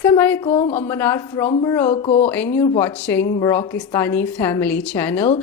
Assalamualaikum, I'm Manar from Morocco and you're watching Moroccistani Family Channel.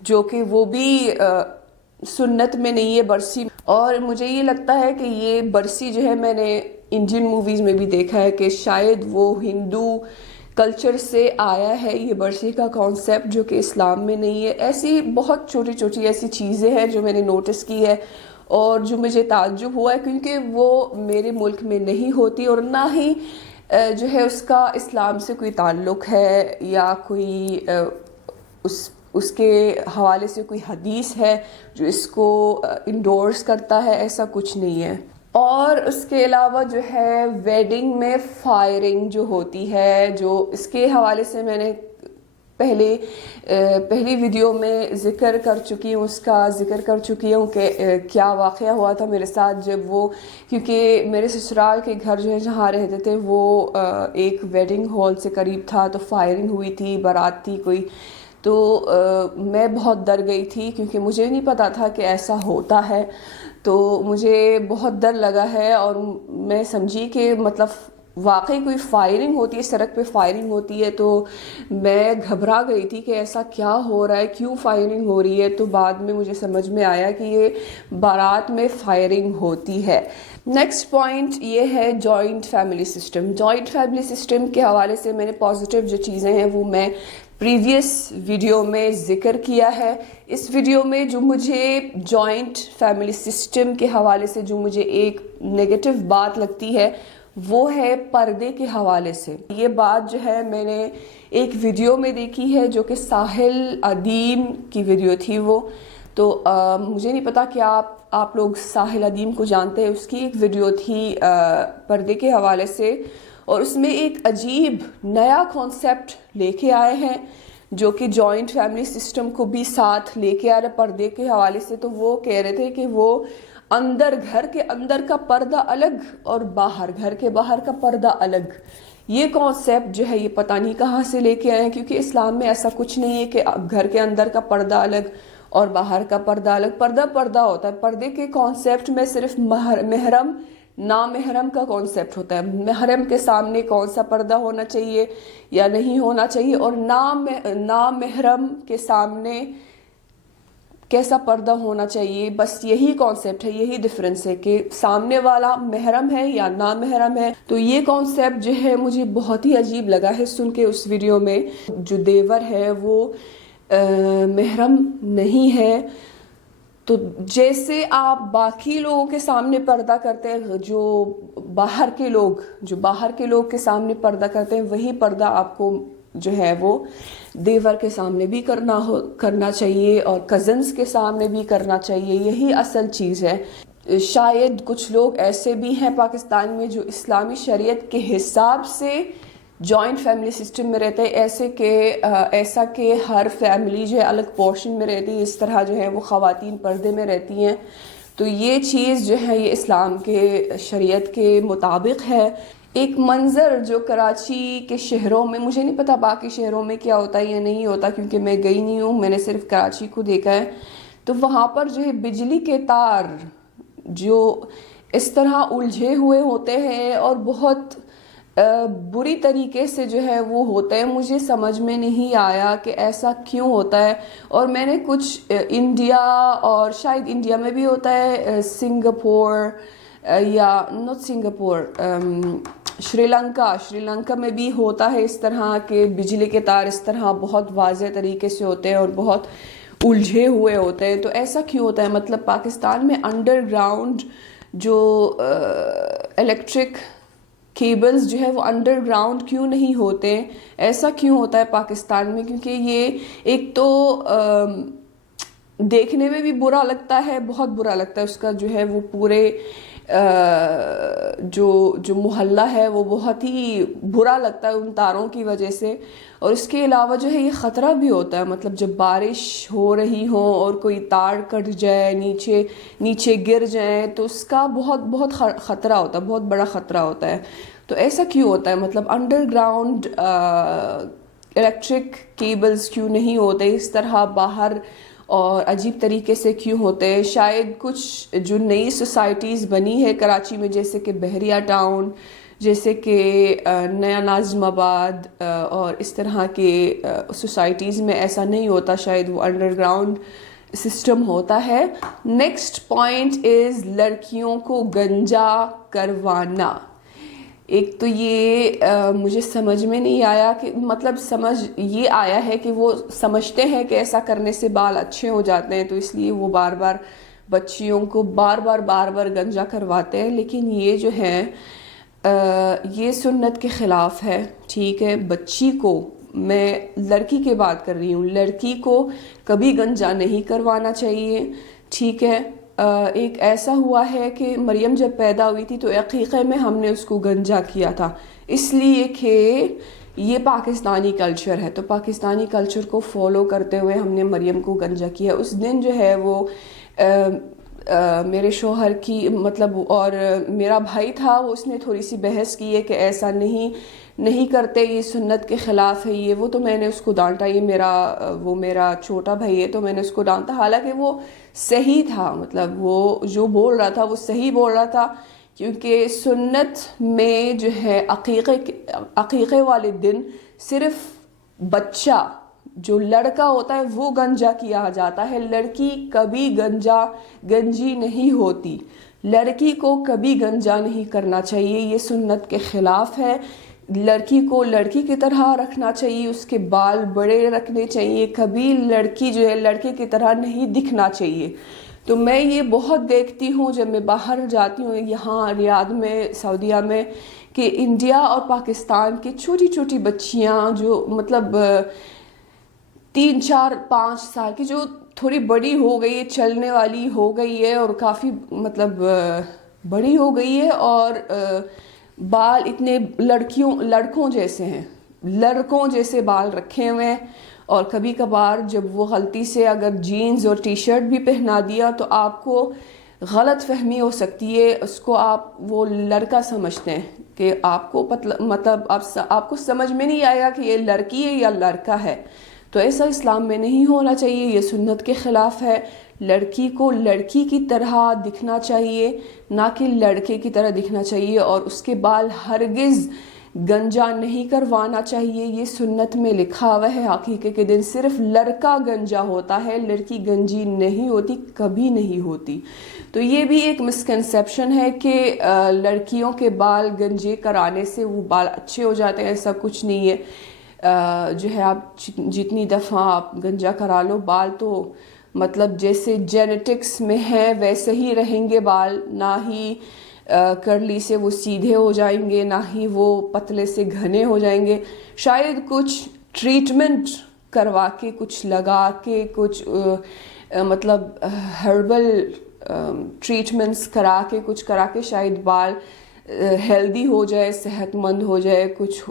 جو کہ وہ بھی سنت میں نہیں ہے برسی. اور مجھے یہ لگتا ہے کہ یہ برسی جو ہے میں نے انڈین موویز میں بھی دیکھا ہے کہ شاید وہ ہندو کلچر سے آیا ہے یہ برسی کا کانسیپٹ جو کہ اسلام میں نہیں ہے. ایسی بہت چھوٹی چھوٹی ایسی چیزیں ہیں جو میں نے نوٹس کی ہے اور جو مجھے تعجب ہوا ہے کیونکہ وہ میرے ملک میں نہیں ہوتی اور نہ ہی جو ہے اس کا اسلام سے کوئی تعلق ہے یا کوئی اس کے حوالے سے کوئی حدیث ہے جو اس کو انڈورس کرتا ہے. ایسا کچھ نہیں ہے. اور اس کے علاوہ جو ہے ویڈنگ میں فائرنگ جو ہوتی ہے جو اس کے حوالے سے میں نے پہلی ویڈیو میں ذکر کر چکی ہوں، اس کا ذکر کر چکی ہوں کہ کیا واقعہ ہوا تھا میرے ساتھ جب وہ، کیونکہ میرے سسرال کے گھر جو ہے جہاں رہتے تھے وہ ایک ویڈنگ ہال سے قریب تھا تو فائرنگ ہوئی تھی، بارات تھی کوئی. تو میں بہت ڈر گئی تھی کیونکہ مجھے نہیں پتا تھا کہ ایسا ہوتا ہے. تو مجھے بہت ڈر لگا ہے اور میں سمجھی کہ مطلب واقعی کوئی فائرنگ ہوتی ہے، سڑک پہ فائرنگ ہوتی ہے. تو میں گھبرا گئی تھی کہ ایسا کیا ہو رہا ہے، کیوں فائرنگ ہو رہی ہے. تو بعد میں مجھے سمجھ میں آیا کہ یہ بارات میں فائرنگ ہوتی ہے. نیکسٹ پوائنٹ یہ ہے joint family system. Joint family system کے حوالے سے میں نے پازیٹیو جو چیزیں ہیں وہ میں پریویس ویڈیو میں ذکر کیا ہے. اس ویڈیو میں جو مجھے جوائنٹ فیملی سسٹم کے حوالے سے جو مجھے ایک نیگیٹو بات لگتی ہے وہ ہے پردے کے حوالے سے. یہ بات جو ہے میں نے ایک ویڈیو میں دیکھی ہے جو کہ ساحل ادیم کی ویڈیو تھی وہ. تو مجھے نہیں پتا کہ آپ لوگ ساحل ادیم کو جانتے ہیں. اس کی ایک ویڈیو تھی پردے کے حوالے سے اور اس میں ایک عجیب نیا کانسیپٹ لے کے آئے ہیں جو کہ جوائنٹ فیملی سسٹم کو بھی ساتھ لے کے آ رہے پردے کے حوالے سے. تو وہ کہہ رہے تھے کہ وہ گھر کے اندر کا پردہ الگ اور گھر کے باہر کا پردہ الگ. یہ کانسیپٹ جو ہے یہ پتہ نہیں کہاں سے لے کے آئے ہیں کیونکہ اسلام میں ایسا کچھ نہیں ہے کہ گھر کے اندر کا پردہ الگ اور باہر کا پردہ الگ. پردہ ہوتا ہے. پردے کے کانسیپٹ میں صرف محرم نامحرم کا کانسیپٹ ہوتا ہے. محرم کے سامنے کون سا پردہ ہونا چاہیے یا نہیں ہونا چاہیے اور نامحرم کے سامنے کیسا پردہ ہونا چاہیے. بس یہی کانسیپٹ ہے، یہی ڈفرینس ہے کہ سامنے والا محرم ہے یا نامحرم ہے. تو یہ کانسیپٹ جو ہے مجھے بہت ہی عجیب لگا ہے سن کے. اس ویڈیو میں جو دیور ہے وہ محرم نہیں ہے. تو جیسے آپ باقی لوگوں کے سامنے پردہ کرتے ہیں، جو باہر کے لوگ کے سامنے پردہ کرتے ہیں وہی پردہ آپ کو جو ہے وہ دیور کے سامنے بھی کرنا چاہیے اور کزنز کے سامنے بھی کرنا چاہیے. یہی اصل چیز ہے. شاید کچھ لوگ ایسے بھی ہیں پاکستان میں جو اسلامی شریعت کے حساب سے جوائنٹ فیملی سسٹم میں رہتے ہیں، ایسا کہ ہر فیملی جو ہے الگ پورشن میں رہتی ہے، اس طرح جو ہے وہ خواتین پردے میں رہتی ہیں. تو یہ چیز جو ہے یہ اسلام کے شریعت کے مطابق ہے. ایک منظر جو کراچی کے شہروں میں، مجھے نہیں پتا باقی شہروں میں کیا ہوتا ہے یا نہیں ہوتا کیونکہ میں گئی نہیں ہوں، میں نے صرف کراچی کو دیکھا ہے. تو وہاں پر جو ہے بجلی کے تار جو اس طرح الجھے ہوئے ہوتے ہیں اور بہت بری طریقے سے جو ہے وہ ہوتا ہے. مجھے سمجھ میں نہیں آیا کہ ایسا کیوں ہوتا ہے. اور میں نے کچھ انڈیا اور شاید انڈیا میں بھی ہوتا ہے، سنگاپور یا نوٹ سنگاپور، شری لنکا میں بھی ہوتا ہے اس طرح کہ بجلی کے تار اس طرح بہت واضح طریقے سے ہوتے ہیں اور بہت الجھے ہوئے ہوتے ہیں. تو ایسا کیوں ہوتا ہے؟ مطلب پاکستان میں انڈر گراؤنڈ جو الیکٹرک کیبلز جو ہے وہ انڈر گراؤنڈ کیوں نہیں ہوتے؟ ایسا کیوں ہوتا ہے پاکستان میں؟ کیونکہ یہ ایک تو دیکھنے میں بھی برا لگتا ہے، بہت برا لگتا ہے. اس کا جو ہے وہ پورے جو محلہ ہے وہ بہت ہی برا لگتا ہے ان تاروں کی وجہ سے. اور اس کے علاوہ جو ہے یہ خطرہ بھی ہوتا ہے. مطلب جب بارش ہو رہی ہو اور کوئی تار کٹ جائے، نیچے گر جائے تو اس کا بہت خطرہ ہوتا ہے، بہت بڑا خطرہ ہوتا ہے. تو ایسا کیوں ہوتا ہے؟ مطلب انڈر گراؤنڈ الیکٹرک کیبلز کیوں نہیں ہوتے اس طرح باہر اور عجیب طریقے سے کیوں ہوتے ہیں؟ شاید کچھ جو نئی سوسائٹیز بنی ہے کراچی میں جیسے کہ بحریہ ٹاؤن جیسے کہ نیا ناظم آباد اور اس طرح کے سوسائٹیز میں ایسا نہیں ہوتا، شاید وہ انڈر گراؤنڈ سسٹم ہوتا ہے۔ نیکسٹ پوائنٹ از لڑکیوں کو گنجا کروانا۔ ایک تو یہ مجھے سمجھ میں نہیں آیا کہ مطلب سمجھ یہ آیا ہے کہ وہ سمجھتے ہیں کہ ایسا کرنے سے بال اچھے ہو جاتے ہیں، تو اس لیے وہ بار بار بچیوں کو بار بار گنجا کرواتے ہیں، لیکن یہ جو ہے یہ سنت کے خلاف ہے، ٹھیک ہے۔ بچی کو، میں لڑکی کی بات کر رہی ہوں، لڑکی کو کبھی گنجا نہیں کروانا چاہیے، ٹھیک ہے۔ ایک ایسا ہوا ہے کہ مریم جب پیدا ہوئی تھی تو عقیقے میں ہم نے اس کو گنجا کیا تھا، اس لیے کہ یہ پاکستانی کلچر ہے، تو پاکستانی کلچر کو فالو کرتے ہوئے ہم نے مریم کو گنجا کیا۔ اس دن جو ہے وہ میرے شوہر کی مطلب اور میرا بھائی تھا، وہ اس نے تھوڑی سی بحث کی ہے کہ ایسا نہیں کرتے، یہ سنت کے خلاف ہے یہ وہ، تو میں نے اس کو ڈانٹا، یہ میرا چھوٹا بھائی ہے تو میں نے اس کو ڈانٹا، حالانکہ وہ صحیح تھا، مطلب وہ جو بول رہا تھا وہ صحیح بول رہا تھا، کیونکہ سنت میں جو ہے عقیقے والے دن صرف بچہ جو لڑکا ہوتا ہے وہ گنجا کیا جاتا ہے، لڑکی کبھی گنجی نہیں ہوتی، لڑکی کو کبھی گنجا نہیں کرنا چاہیے، یہ سنت کے خلاف ہے۔ لڑکی کو لڑکی کی طرح رکھنا چاہیے، اس کے بال بڑے رکھنے چاہیے، کبھی لڑکی جو ہے لڑکے کی طرح نہیں دکھنا چاہیے۔ تو میں یہ بہت دیکھتی ہوں جب میں باہر جاتی ہوں، یہاں ریاض میں، سعودیہ میں، کہ انڈیا اور پاکستان کی چھوٹی چھوٹی بچیاں جو مطلب 3 4 5 سال کی، جو تھوڑی بڑی ہو گئی ہے، چلنے والی ہو گئی ہے اور کافی مطلب بڑی ہو گئی ہے، اور بال اتنے لڑکوں جیسے ہیں، لڑکوں جیسے بال رکھے ہوئے ہیں، اور کبھی کبھار جب وہ غلطی سے اگر جینز اور ٹی شرٹ بھی پہنا دیا تو آپ کو غلط فہمی ہو سکتی ہے، اس کو آپ وہ لڑکا سمجھتے ہیں کہ آپ کو مطلب آپ کو سمجھ میں نہیں آیا کہ یہ لڑکی ہے یا لڑکا ہے، تو ایسا اسلام میں نہیں ہونا چاہیے، یہ سنت کے خلاف ہے۔ لڑکی کو لڑکی کی طرح دکھنا چاہیے، نہ کہ لڑکے کی طرح دکھنا چاہیے، اور اس کے بال ہرگز گنجا نہیں کروانا چاہیے، یہ سنت میں لکھا ہوا ہے۔ عقیقے کے دن صرف لڑکا گنجا ہوتا ہے، لڑکی گنجی نہیں ہوتی، کبھی نہیں ہوتی۔ تو یہ بھی ایک مسکنسیپشن ہے کہ لڑکیوں کے بال گنجے کرانے سے وہ بال اچھے ہو جاتے ہیں، ایسا کچھ نہیں ہے۔ جو ہے آپ جتنی دفعہ آپ گنجا کرا لو، بال تو مطلب جیسے جینیٹکس میں ہے ویسے ہی رہیں گے بال، نہ ہی کرلی سے وہ سیدھے ہو جائیں گے، نہ ہی وہ پتلے سے گھنے ہو جائیں گے۔ شاید کچھ ٹریٹمنٹ کروا کے، کچھ لگا کے، کچھ مطلب ہربل ٹریٹمنٹس کرا کے شاید بال ہیلدی ہو جائے، صحت مند ہو جائے، کچھ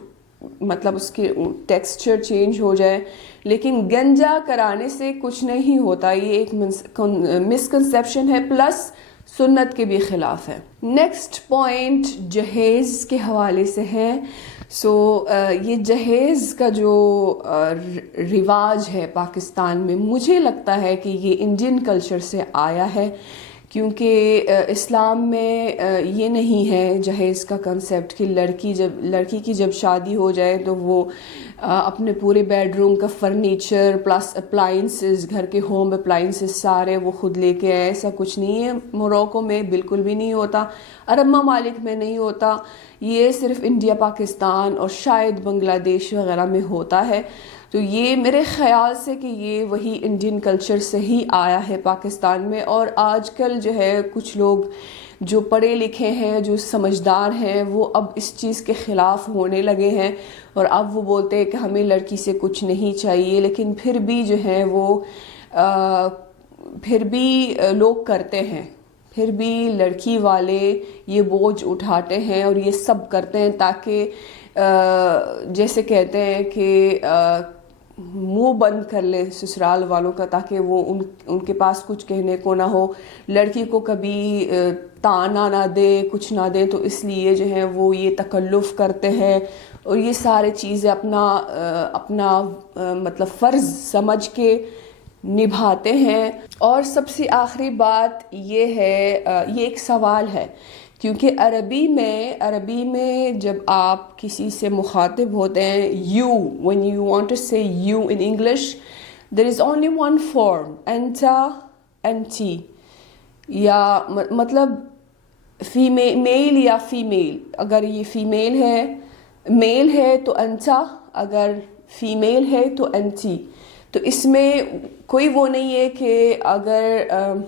مطلب اس کے ٹیکسچر چینج ہو جائے، لیکن گنجا کرانے سے کچھ نہیں ہوتا، یہ ایک مسکنسیپشن ہے، پلس سنت کے بھی خلاف ہے۔ نیکسٹ پوائنٹ جہیز کے حوالے سے ہے۔ یہ جہیز کا جو رواج ہے پاکستان میں، مجھے لگتا ہے کہ یہ انڈین کلچر سے آیا ہے، کیونکہ اسلام میں یہ نہیں ہے جہیز کا کنسیپٹ کہ لڑکی کی جب شادی ہو جائے تو وہ اپنے پورے بیڈ روم کا فرنیچر پلس اپلائنسز، گھر کے ہوم اپلائنسز سارے وہ خود لے کے آئے، ایسا کچھ نہیں ہے۔ موروکو میں بالکل بھی نہیں ہوتا، عرب ممالک میں نہیں ہوتا، یہ صرف انڈیا، پاکستان اور شاید بنگلہ دیش وغیرہ میں ہوتا ہے۔ تو یہ میرے خیال سے کہ یہ وہی انڈین کلچر سے ہی آیا ہے پاکستان میں، اور آج کل جو ہے کچھ لوگ جو پڑھے لکھے ہیں، جو سمجھدار ہیں، وہ اب اس چیز کے خلاف ہونے لگے ہیں، اور اب وہ بولتے ہیں کہ ہمیں لڑکی سے کچھ نہیں چاہیے، لیکن پھر بھی جو ہے وہ پھر بھی لوگ کرتے ہیں، پھر بھی لڑکی والے یہ بوجھ اٹھاتے ہیں اور یہ سب کرتے ہیں تاکہ جیسے کہتے ہیں کہ منہ بند کر لے سسرال والوں کا، تاکہ وہ ان کے پاس کچھ کہنے کو نہ ہو، لڑکی کو کبھی تانا نہ دے، کچھ نہ دے، تو اس لیے جو ہے وہ یہ تکلف کرتے ہیں اور یہ سارے چیزیں اپنا مطلب فرض سمجھ کے نبھاتے ہیں۔ اور سب سے آخری بات یہ ہے، یہ ایک سوال ہے کیونکہ عربی میں جب آپ کسی سے مخاطب ہوتے ہیں you, when you want to say you in English there is only one form، انتا، انتی، یا مطلب میل یا فیمیل. اگر یہ فیمیل ہے، میل ہے تو انتا، اگر فیمیل ہے تو انتی. تو اس میں کوئی وہ نہیں ہے کہ اگر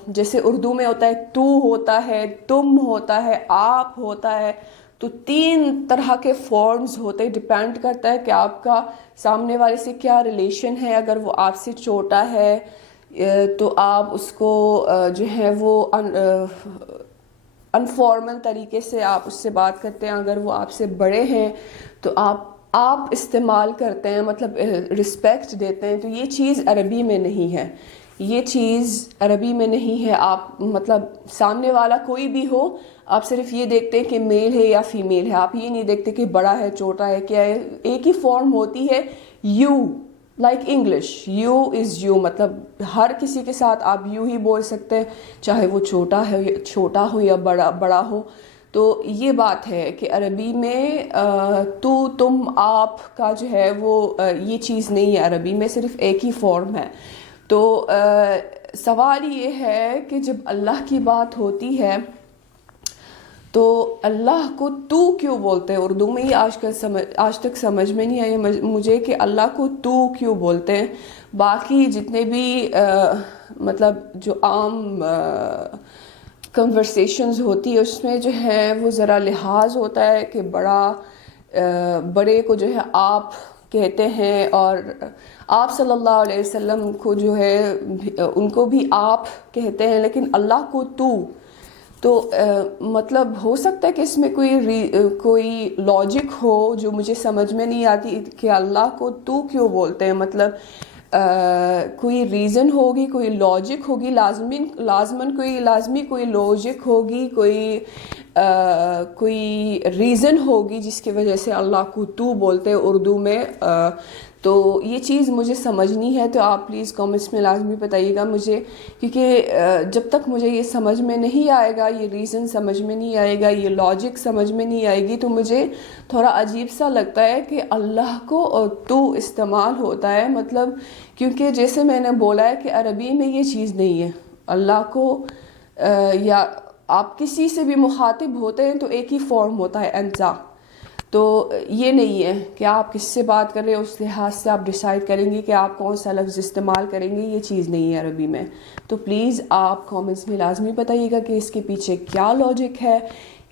جیسے اردو میں ہوتا ہے تو ہوتا ہے، تم ہوتا ہے، آپ ہوتا ہے، تو 3 طرح کے فارمز ہوتے، ڈیپینڈ کرتا ہے کہ آپ کا سامنے والے سے کیا ریلیشن ہے. اگر وہ آپ سے چھوٹا ہے تو آپ اس کو جو ہے وہ انفارمل طریقے سے آپ اس سے بات کرتے ہیں. اگر وہ آپ سے بڑے ہیں تو آپ استعمال کرتے ہیں، مطلب رسپیکٹ دیتے ہیں. تو یہ چیز عربی میں نہیں ہے، یہ چیز عربی میں نہیں ہے. آپ مطلب سامنے والا کوئی بھی ہو، آپ صرف یہ دیکھتے ہیں کہ میل ہے یا فیمیل ہے. آپ یہ نہیں دیکھتے کہ بڑا ہے، چھوٹا ہے، کیا ہے. ایک ہی فارم ہوتی ہے you, like English you is you. مطلب ہر کسی کے ساتھ آپ یو ہی بول سکتے ہیں، چاہے وہ چھوٹا ہو یا بڑا ہو. تو یہ بات ہے کہ عربی میں تو، تم، آپ کا جو ہے وہ یہ چیز نہیں ہے. عربی میں صرف ایک ہی فارم ہے. تو سوال یہ ہے کہ جب اللہ کی بات ہوتی ہے تو اللہ کو تو کیوں بولتے ہیں؟ اردو میں ہی آج تک سمجھ میں نہیں آئی مجھے کہ اللہ کو تو کیوں بولتے ہیں. باقی جتنے بھی مطلب جو عام کنورسیشنز ہوتی ہے اس میں جو ہے وہ ذرا لحاظ ہوتا ہے کہ بڑے کو جو ہے آپ کہتے ہیں، اور آپ صلی اللہ علیہ وسلم کو جو ہے ان کو بھی آپ کہتے ہیں، لیکن اللہ کو تو مطلب ہو سکتا ہے کہ اس میں کوئی لاجک ہو جو مجھے سمجھ میں نہیں آتی کہ اللہ کو تو کیوں بولتے ہیں. مطلب کوئی ریزن ہوگی، کوئی لاجک ہوگی، لازمی کوئی لاجک ہوگی، کوئی ریزن ہوگی جس کی وجہ سے اللہ کو تو بولتے ہیں اردو میں. تو یہ چیز مجھے سمجھنی ہے، تو آپ پلیز کامنٹس میں لازمی بتائیے گا مجھے، کیونکہ جب تک مجھے یہ سمجھ میں نہیں آئے گا، یہ ریزن سمجھ میں نہیں آئے گا، یہ لاجک سمجھ میں نہیں آئے گی، تو مجھے تھوڑا عجیب سا لگتا ہے کہ اللہ کو اور تو استعمال ہوتا ہے. مطلب کیونکہ جیسے میں نے بولا ہے کہ عربی میں یہ چیز نہیں ہے. اللہ کو یا آپ کسی سے بھی مخاطب ہوتے ہیں تو ایک ہی فارم ہوتا ہے انتا. تو یہ نہیں ہے کہ آپ کس سے بات کر رہے ہیں اس لحاظ سے آپ ڈیسائیڈ کریں گے کہ آپ کون سا لفظ استعمال کریں گے. یہ چیز نہیں ہے عربی میں. تو پلیز آپ کامنٹس میں لازمی بتائیے گا کہ اس کے پیچھے کیا لاجک ہے،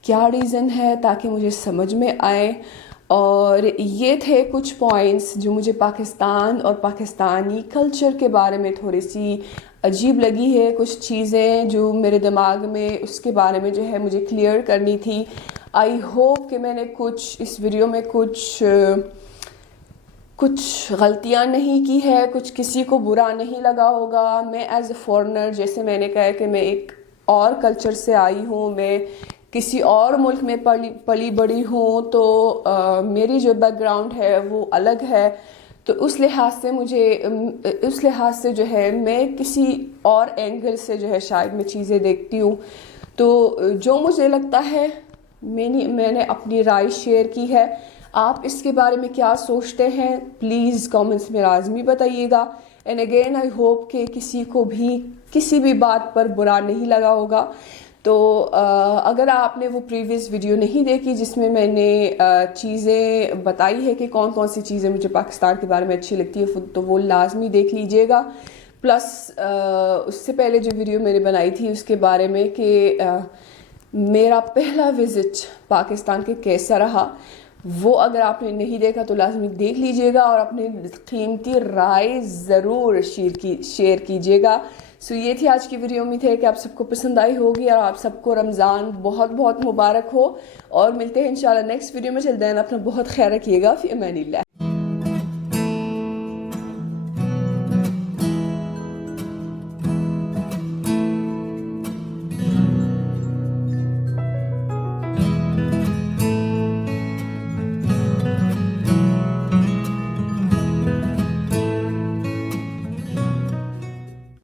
کیا ریزن ہے، تاکہ مجھے سمجھ میں آئے. اور یہ تھے کچھ پوائنٹس جو مجھے پاکستان اور پاکستانی کلچر کے بارے میں تھوڑی سی عجیب لگی ہے. کچھ چیزیں جو میرے دماغ میں اس کے بارے میں جو ہے مجھے کلیئر کرنی تھی. آئی ہوپ کہ میں نے اس ویڈیو میں کچھ غلطیاں نہیں کی ہے، کچھ کسی کو برا نہیں لگا ہوگا. میں ایز اے فارنر، جیسے میں نے کہا کہ میں ایک اور کلچر سے آئی ہوں، میں کسی اور ملک میں پلی بڑی ہوں، تو میری جو بیک گراؤنڈ ہے وہ الگ ہے. تو اس لحاظ سے جو ہے میں کسی اور اینگل سے جو ہے شاید میں چیزیں دیکھتی ہوں. تو جو مجھے لگتا ہے میں نے اپنی رائے شیئر کی ہے. آپ اس کے بارے میں کیا سوچتے ہیں پلیز کامنٹس میں لازمی بتائیے گا. اینڈ اگین آئی ہوپ کہ کسی کو بھی کسی بھی بات پر برا نہیں لگا ہوگا. تو اگر آپ نے وہ پریویس ویڈیو نہیں دیکھی جس میں میں نے چیزیں بتائی ہے کہ کون کون سی چیزیں مجھے پاکستان کے بارے میں اچھی لگتی ہے، تو وہ لازمی دیکھ لیجئے گا. پلس اس سے پہلے جو ویڈیو میں نے بنائی تھی اس کے بارے میں کہ میرا پہلا وزٹ پاکستان کے کیسا رہا، وہ اگر آپ نے نہیں دیکھا تو لازمی دیکھ لیجئے گا اور اپنے قیمتی رائے ضرور شیئر کیجئے گا. سو یہ تھی آج کی ویڈیو. امید ہے کہ آپ سب کو پسند آئی ہوگی اور آپ سب کو رمضان بہت بہت مبارک ہو. اور ملتے ہیں انشاءاللہ نیکسٹ ویڈیو میں. چل دین اپنا بہت خیال رکھیے گا. فی امان اللہ.